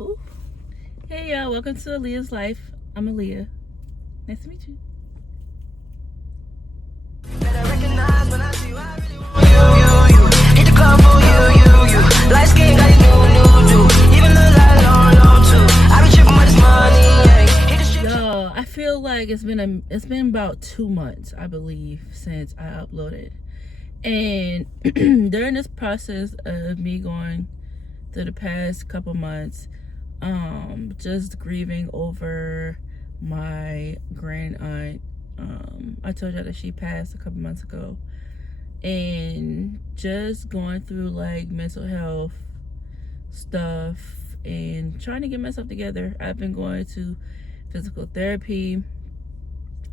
Whew. Hey y'all, welcome to Aaliyah's Life. I'm Aaliyah. Nice to meet you. Y'all, I feel like it's been about 2 months, I believe, since I uploaded. And during this process of me going through the past couple months, just grieving over my grand aunt. I told y'all that she passed a couple months ago, and just going through like mental health stuff and trying to get myself together. I've been going to physical therapy.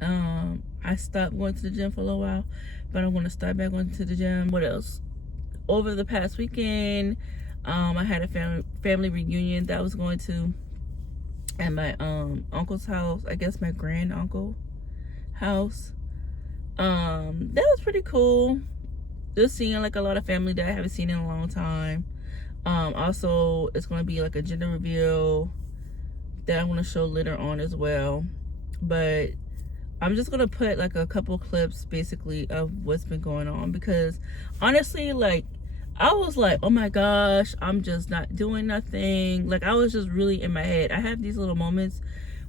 I stopped going to the gym for a little while, but I want to start back going to the gym. What else? Over the past weekend, I had a family reunion that I was going to at my uncle's house. I guess my grand uncle house. That was pretty cool. Just seeing like a lot of family that I haven't seen in a long time. Also, it's going to be like a gender reveal that I want to show later on as well. But I'm just going to put like a couple clips basically of what's been going on, because honestly, like, I was like, oh my gosh, I'm just not doing nothing. Like, I was just really in my head. I have these little moments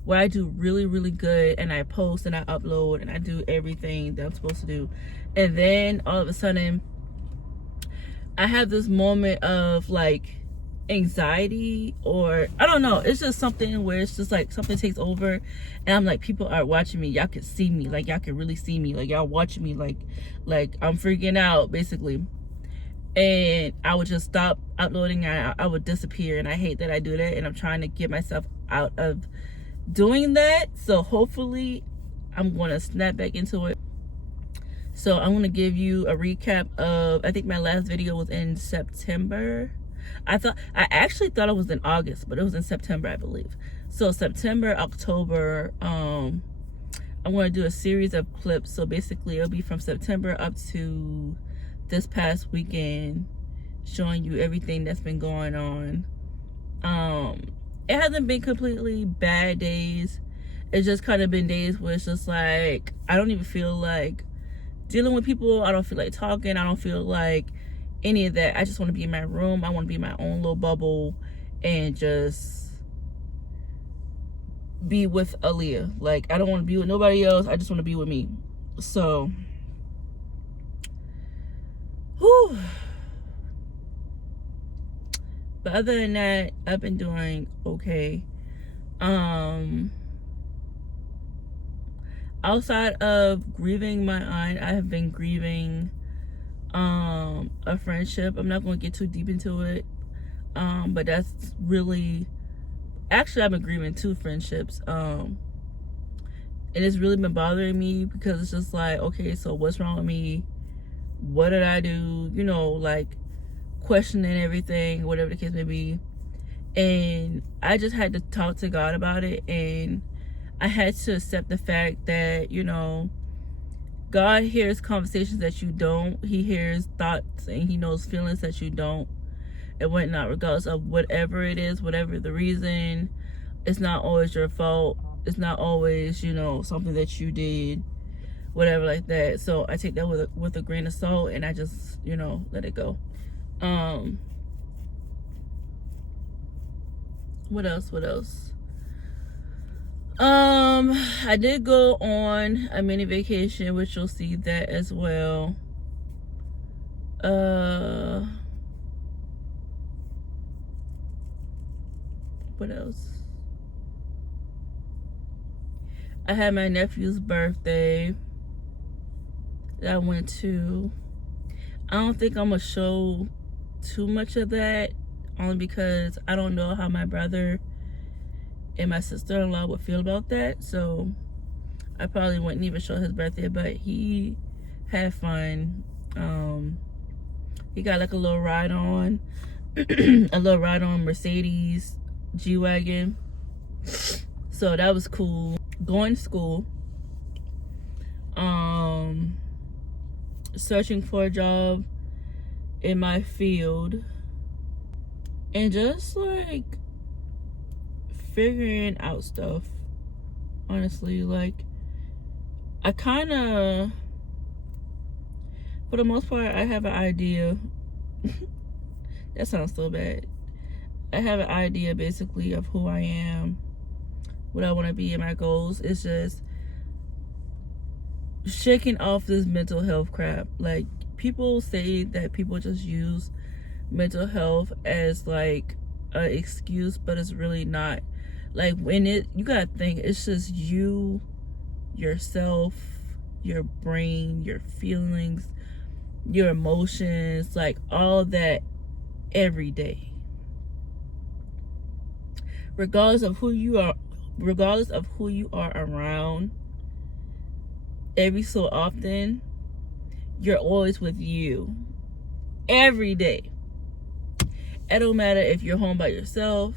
where I do really, really good, and I post and I upload and I do everything that I'm supposed to do. And then all of a sudden, I have this moment of like anxiety, or I don't know. It's just something where it's just like something takes over, and I'm like, people are watching me. Y'all can see me. Like, y'all can really see me. Like, y'all watching me. Like I'm freaking out, basically. And I would just stop uploading. I would disappear, and I hate that I do that, and I'm trying to get myself out of doing that. So hopefully I'm going to snap back into it. So I'm going to give you a recap of, I think my last video was in September. I actually thought it was in August, but it was in September, I believe. So September, October, I'm going to do a series of clips. So basically it'll be from September up to this past weekend, showing you everything that's been going on. It hasn't been completely bad days. It's just kind of been days where it's just like, I don't even feel like dealing with people. I don't feel like talking. I don't feel like any of that. I just want to be in my room. I want to be in my own little bubble and just be with Aaliyah. Like, I don't want to be with nobody else. I just want to be with me. So, whew. But other than that, I've been doing okay. Outside of grieving my aunt, I have been grieving a friendship. I'm not going to get too deep into it, but that's really, actually I've been grieving 2 friendships, and it's really been bothering me, because it's just like, okay, so what's wrong with me? What did I do? You know, like questioning everything, whatever the case may be. And I just had to talk to God about it, and I had to accept the fact that, you know, God hears conversations that you don't. He hears thoughts, and he knows feelings that you don't, and whatnot, regardless of whatever it is, whatever the reason. It's not always your fault. It's not always, you know, something that you did, whatever like that. So I take that with a grain of salt, and I just, you know, let it go. What else? I did go on a mini vacation, which you'll see that as well. What else? I had my nephew's birthday that I went to. I don't think I'm gonna show too much of that, only because I don't know how my brother and my sister-in-law would feel about that. So I probably wouldn't even show his birthday, but he had fun. He got like a little ride on Mercedes G-Wagon. So that was cool. Going to school, searching for a job in my field, and just like figuring out stuff, honestly. Like, I kind of, for the most part, I have an idea. That sounds so bad. I have an idea, basically, of who I am, what I want to be, and my goals. It's just shaking off this mental health crap. Like, people say that people just use mental health as like an excuse, but it's really not. Like, when you gotta think, it's just you, yourself, your brain, your feelings, your emotions, like all that every day, regardless of who you are around. Every so often, you're always with you every day. It don't matter if you're home by yourself.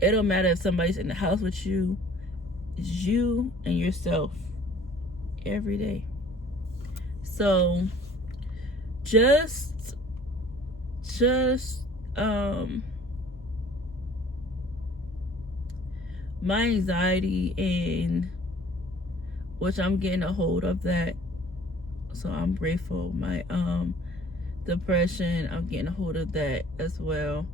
It don't matter if somebody's in the house with you. It's you and yourself every day. So just my anxiety, and which I'm getting a hold of that, so I'm grateful. My depression, I'm getting a hold of that as well.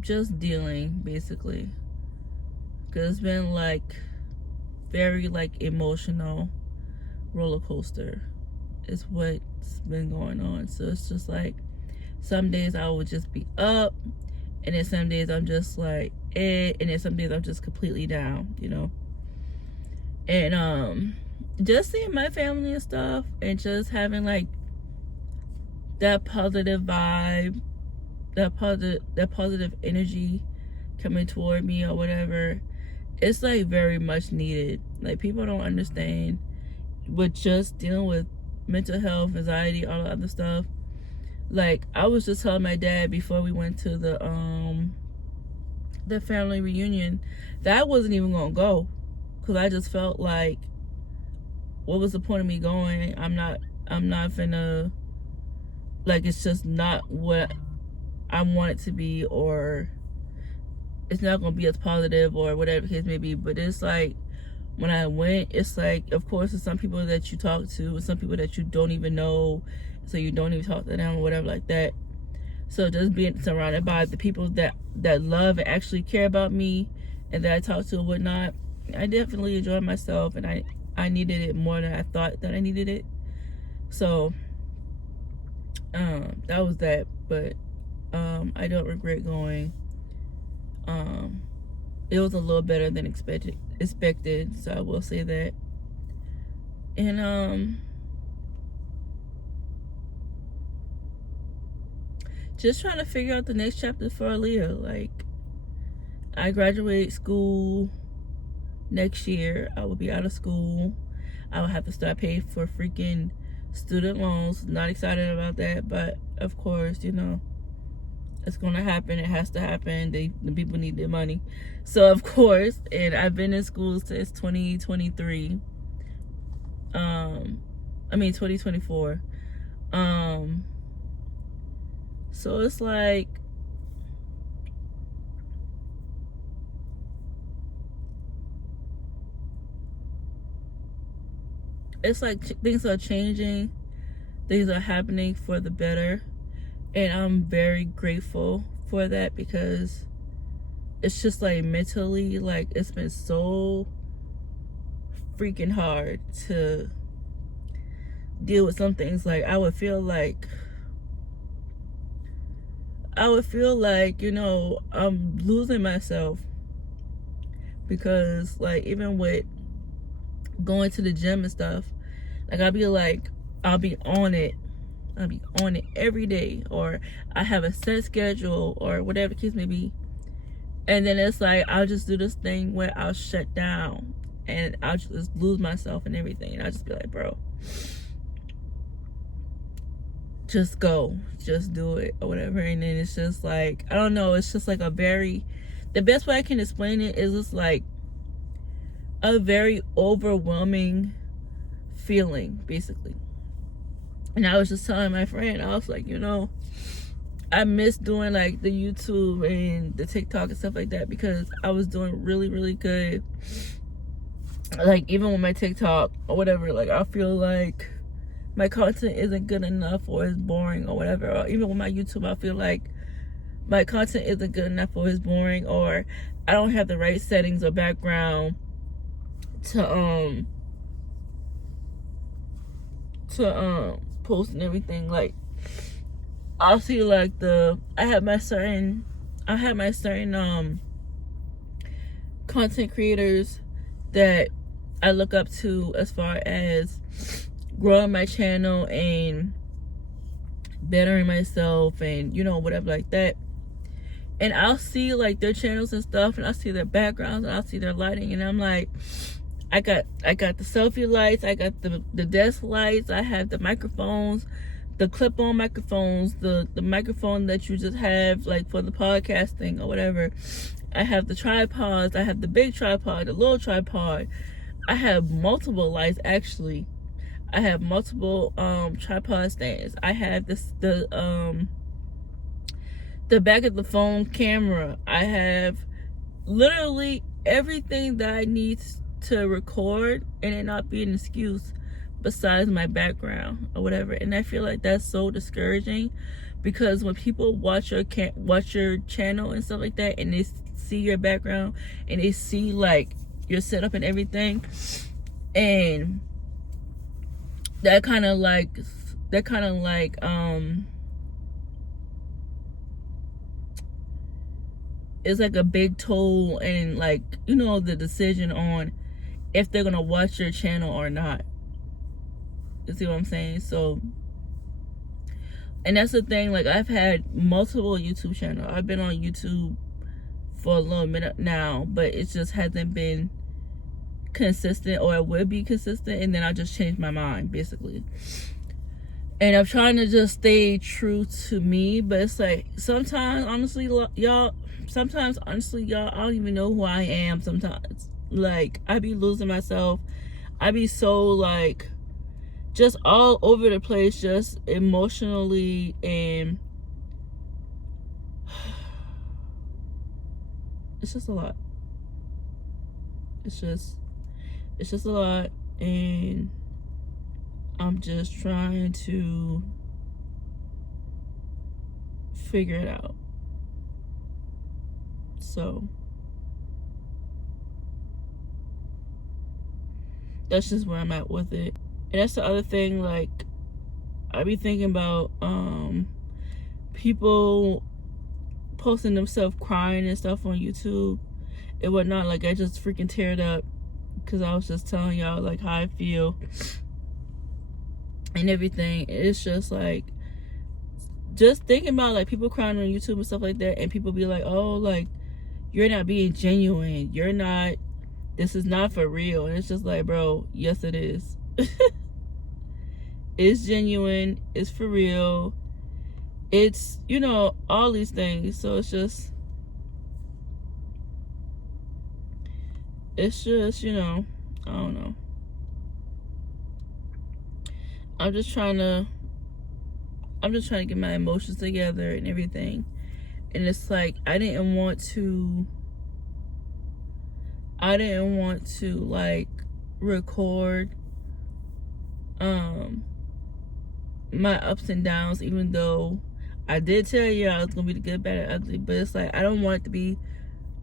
Just dealing, basically, because it's been like very like emotional roller coaster is what's been going on. So it's just like, some days I would just be up, and then some days I'm just like and then some days I'm just completely down, and just seeing my family and stuff, and just having like that positive vibe, that positive energy coming toward me or whatever. It's like very much needed. Like, people don't understand, with just dealing with mental health, anxiety, all the other stuff. Like, I was just telling my dad before we went to the family reunion that I wasn't even gonna go, because I just felt like, what was the point of me going? I'm not finna, like, it's just not what I want it to be, or it's not gonna be as positive, or whatever the case may be. But it's like, when I went, it's like, of course, there's some people that you talk to, and some people that you don't even know, so you don't even talk to them or whatever like that. So just being surrounded by the people that love and actually care about me, and that I talk to and whatnot, I definitely enjoyed myself, and I needed it more than I thought that I needed it. So that was that. But I don't regret going. It was a little better than expected, so I will say that. And just trying to figure out the next chapter for Aaliyah. Like, I graduate school next year. I will be out of school. I will have to start paying for freaking student loans. Not excited about that, but of course, it's gonna happen. It has to happen. The people need their money, so of course. And I've been in school since 2023. 2024. So it's like, things are changing, things are happening for the better, and I'm very grateful for that, because it's just like, mentally, like, it's been so freaking hard to deal with some things. Like, I would feel like I'm losing myself, because like, even with going to the gym and stuff, like, I'll be on it every day, or I have a set schedule, or whatever the case may be. And then it's like, I'll just do this thing where I'll shut down, and I'll just lose myself and everything, and I'll just be like, bro, just go, just do it, or whatever. And then it's just like, I don't know, it's just like the best way I can explain it is, it's like a very overwhelming feeling, basically. And I was just telling my friend, I was like, I miss doing like the YouTube and the TikTok and stuff like that, because I was doing really, really good. Like, even with my TikTok or whatever, like, I feel like my content isn't good enough, or it's boring or whatever. Or even with my YouTube, I feel like my content isn't good enough, or it's boring, or I don't have the right settings or background to post and everything. Like, I'll see like I have my certain content creators that I look up to as far as growing my channel and bettering myself, and whatever like that. And I'll see like their channels and stuff, and I'll see their backgrounds, and I'll see their lighting, and I'm like, I got the selfie lights, I got the desk lights, I have the microphones, the clip-on microphones, the microphone that you just have like for the podcasting or whatever. I have the tripods, I have the big tripod, the little tripod. I have multiple lights, actually. I have multiple tripod stands. I have the back of the phone camera. I have literally everything that I need to record and it not be an excuse besides my background or whatever. And I feel like that's so discouraging, because when people watch your channel and stuff like that, and they see your background and they see like your setup and everything, and that kind of like it's like a big toll, and like the decision on if they're gonna watch your channel or not. You see what I'm saying? So, and that's the thing, like, I've had multiple YouTube channels. I've been on YouTube for a little minute now, but it just hasn't been consistent, or it would be consistent, and then I just changed my mind basically. And I'm trying to just stay true to me, but it's like sometimes honestly y'all, I don't even know who I am sometimes. Like, I be losing myself. I be so like just all over the place, just emotionally, and it's just a lot. It's just a lot, and I'm just trying to figure it out. So that's just where I'm at with it. And that's the other thing, like, I be thinking about people posting themselves crying and stuff on YouTube and whatnot. Like, I just freaking teared up because I was just telling y'all like how I feel and everything. It's just like, just thinking about like people crying on YouTube and stuff like that, and people be like, oh, like, you're not being genuine, you're not, this is not for real. And it's just like, bro, yes it is. It's genuine, it's for real, it's all these things. So it's just I don't know. I'm just trying to get my emotions together and everything. And it's like, I didn't want to like record my ups and downs, even though I did tell you I was gonna be the good, bad, and ugly. But it's like, I don't want it to be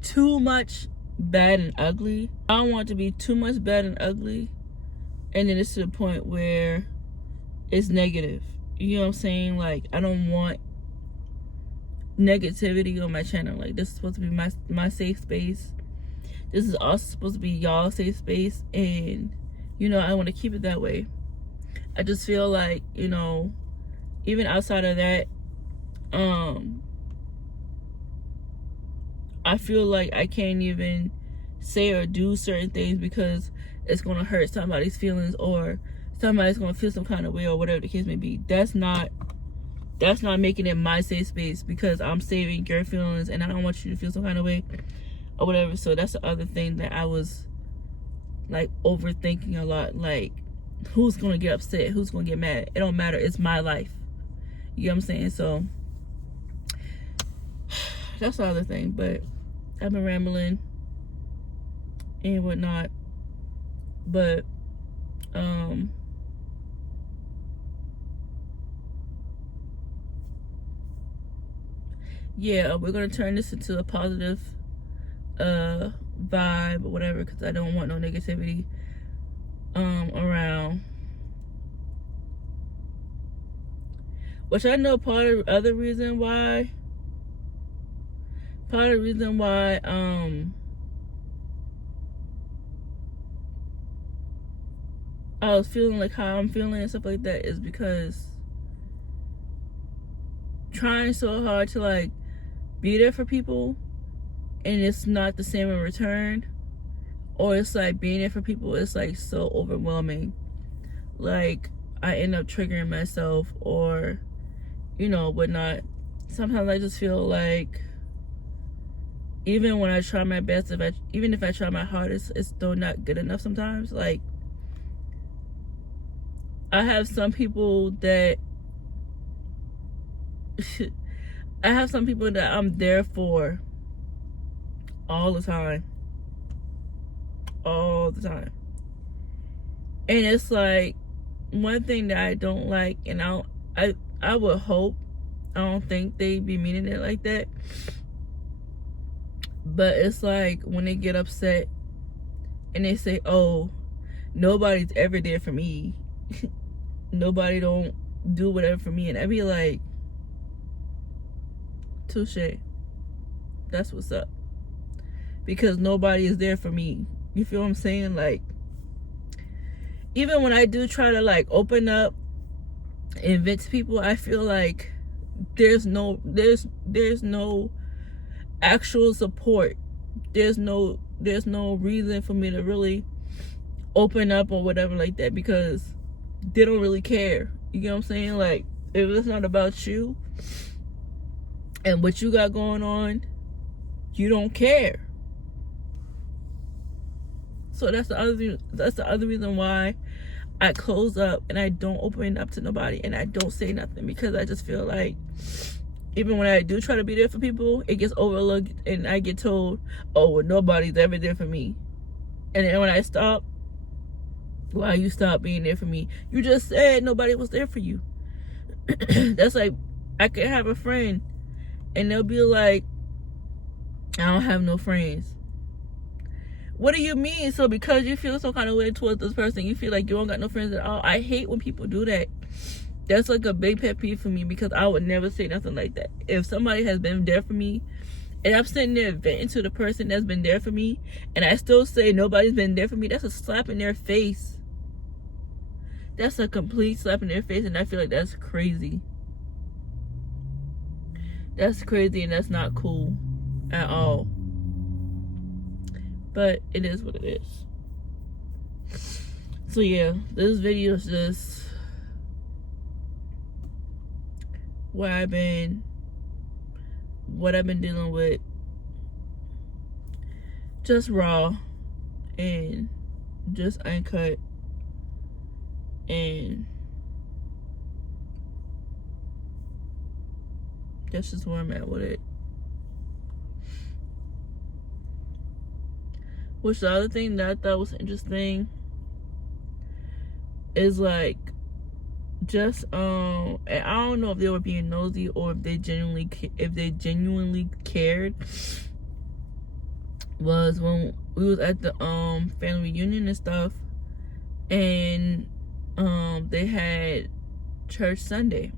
too much bad and ugly. I don't want it to be too much bad and ugly, and then it's to the point where it's negative. You know what I'm saying? Like, I don't want negativity on my channel. Like, this is supposed to be my safe space. This is also supposed to be y'all safe space, and I want to keep it that way. I just feel like, even outside of that, I feel like I can't even say or do certain things because it's going to hurt somebody's feelings, or somebody's going to feel some kind of way, or whatever the case may be. That's not making it my safe space, because I'm saving your feelings and I don't want you to feel some kind of way or whatever. So that's the other thing that I was like overthinking a lot. Like, who's gonna get upset, who's gonna get mad? It don't matter, it's my life. You know what I'm saying? So that's the other thing. But I've been rambling and whatnot. But yeah, we're gonna turn this into a positive vibe or whatever, because I don't want no negativity around. Which I know part of the reason why I was feeling like how I'm feeling and stuff like that is because trying so hard to like be there for people and it's not the same in return, or it's like being there for people, it's like so overwhelming. Like I end up triggering myself or whatnot. Sometimes I just feel like even when I try my best, even if I try my hardest, it's still not good enough sometimes. Like I have some people that I'm there for all the time. And it's like one thing that I don't like, and I would hope, I don't think they be meaning it like that, but it's like when they get upset and they say, oh, nobody's ever there for me. Nobody don't do whatever for me. And I be like, touche. That's what's up. Because nobody is there for me. You feel what I'm saying? Like, even when I do try to like open up and vent to people, I feel like there's no actual support. There's no reason for me to really open up or whatever like that, because they don't really care. You get what I'm saying? Like, if it's not about you and what you got going on, you don't care. So that's the other reason why I close up and I don't open up to nobody and I don't say nothing, because I just feel like even when I do try to be there for people, it gets overlooked and I get told, oh, well, nobody's ever there for me. And then when I stop, why you stop being there for me? You just said nobody was there for you. That's like, I could have a friend and they'll be like, I don't have no friends. What do you mean? So because you feel some kind of way towards this person, you feel like you don't got no friends at all? I hate when people do that. That's like a big pet peeve for me, because I would never say nothing like that. If somebody has been there for me and I'm sitting there venting to the person that's been there for me and I still say nobody's been there for me, that's a slap in their face. That's a complete slap in their face, and I feel like that's crazy. That's crazy, and that's not cool at all. But it is what it is. So yeah, this video is just what I've been dealing with, just raw and just uncut, and that's just where I'm at with it. Which the other thing that I thought was interesting is like, just and I don't know if they were being nosy or if they genuinely cared, was when we was at the family reunion and stuff, and they had church Sunday.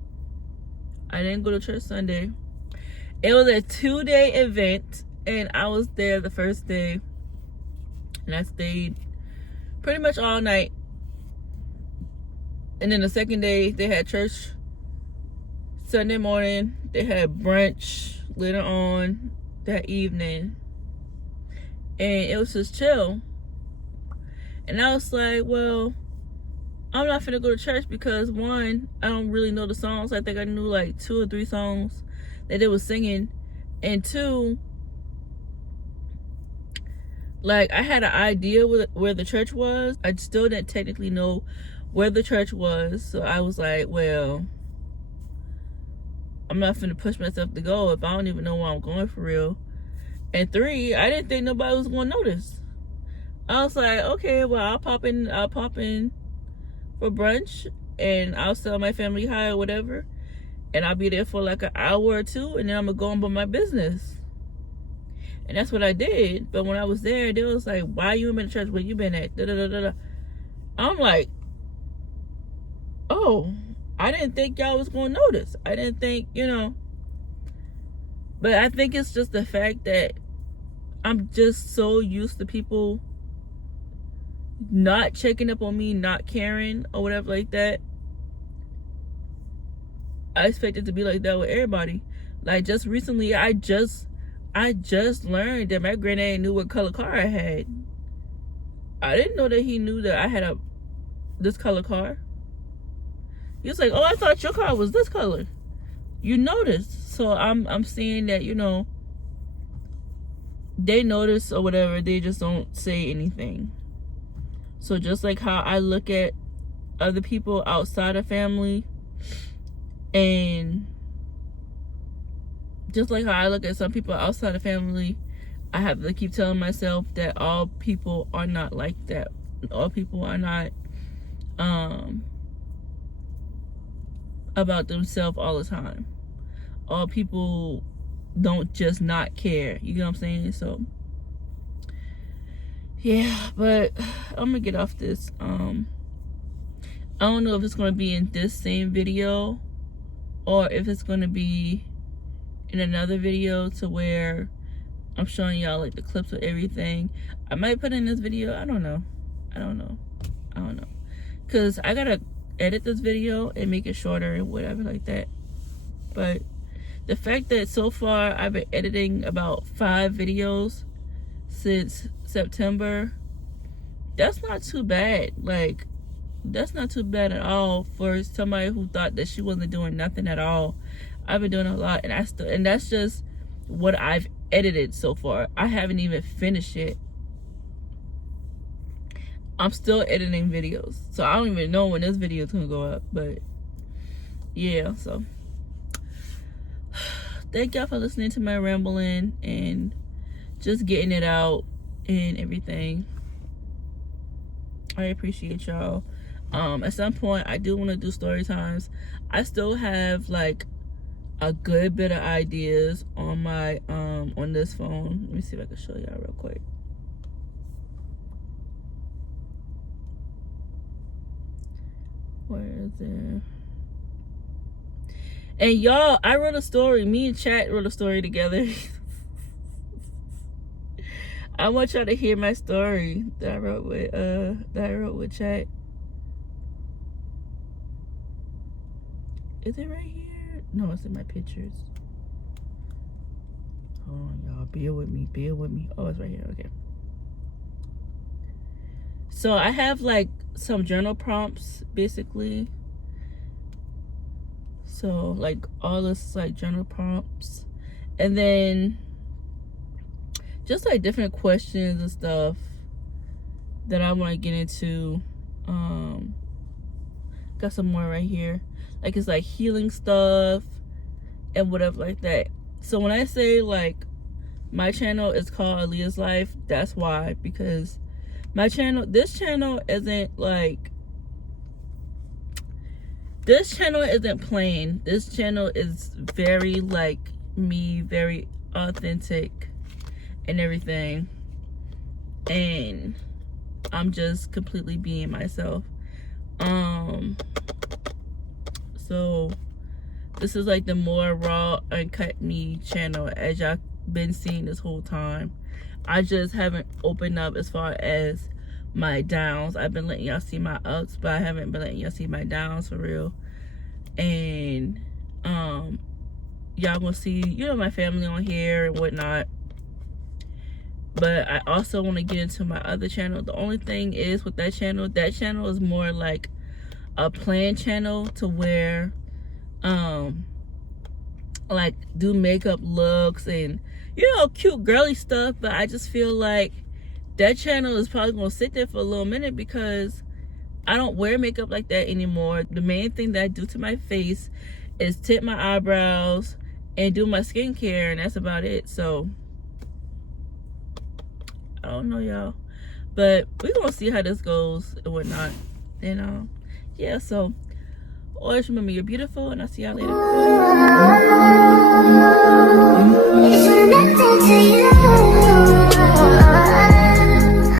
I didn't go to church Sunday. It was a 2-day event, and I was there the first day, and I stayed pretty much all night. And then the second day, they had church Sunday morning. They had brunch later on that evening. And it was just chill. And I was like, well, I'm not finna go to church because, one, I don't really know the songs. I think I knew like 2 or 3 songs that they were singing. And 2, like, I had an idea where the church was. I still didn't technically know where the church was. So I was like, well, I'm not finna push myself to go if I don't even know where I'm going for real. And 3, I didn't think nobody was gonna notice. I was like, okay, well, I'll pop in for brunch, and I'll sell my family high or whatever, and I'll be there for like an hour or 2, and then I'm gonna go on about my business. And that's what I did. But when I was there, they was like, why you been in church? Where you been at? Da, da, da, da, da. I'm like, oh, I didn't think y'all was gonna notice. I didn't think, but I think it's just the fact that I'm just so used to people not checking up on me, not caring or whatever like that. I expect it to be like that with everybody. Like, just recently, I just learned that my granddad knew what color car I had. I didn't know that he knew that I had this color car. He was like, oh, I thought your car was this color. You noticed. So I'm seeing that, they notice or whatever, they just don't say anything. So just like how I look at other people outside of family, and just like how I look at some people outside of family, I have to keep telling myself that all people are not like that. All people are not about themselves all the time. All people don't just not care. You know what I'm saying? So yeah, but I'm gonna get off this. I don't know if it's gonna be in this same video or if it's gonna be in another video to where I'm showing y'all like the clips of everything. I might put in this video. I don't know, because I gotta edit this video and make it shorter and whatever like that. But the fact that so far I've been editing about 5 videos since September, that's not too bad. Like, that's not too bad at all for somebody who thought that she wasn't doing nothing at all. I've been doing a lot, and that's just what I've edited so far. I haven't even finished it. I'm still editing videos, so I don't even know when this video is gonna go up. But yeah, so thank y'all for listening to my rambling and just getting it out and everything. I appreciate y'all. At some point I do want to do story times. I still have like a good bit of ideas on my on this phone. Let me see if I can show y'all real quick. Where is it? And y'all, I wrote a story. Me and Chat wrote a story together. I want y'all to hear my story that I wrote with Chat. Is it right here? No, it's in my pictures. Hold on, y'all. Bear with me. Oh, it's right here. Okay. So I have like some journal prompts, basically. So like all this like journal prompts, and then just like different questions and stuff that I want to get into. Got some more right here. Like, it's like healing stuff and whatever like that. So when I say like my channel is called Aaliyahs Life, that's why, because this channel isn't plain. This channel is very like me, very authentic and everything, and I'm just completely being myself. So this is like the more raw, uncut me channel, as y'all been seeing this whole time. I just haven't opened up as far as my downs. I've been letting y'all see my ups, but I haven't been letting y'all see my downs for real. And y'all gonna see, my family on here and whatnot. But I also want to get into my other channel. The only thing is with that channel is more like a planned channel, to where like do makeup looks and cute girly stuff. But I just feel like that channel is probably gonna sit there for a little minute, because I don't wear makeup like that anymore. The main thing that I do to my face is tint my eyebrows and do my skincare, and that's about it. So I don't know, y'all, but we're gonna see how this goes and whatnot. And yeah, so always remember you're beautiful, and I'll see y'all later.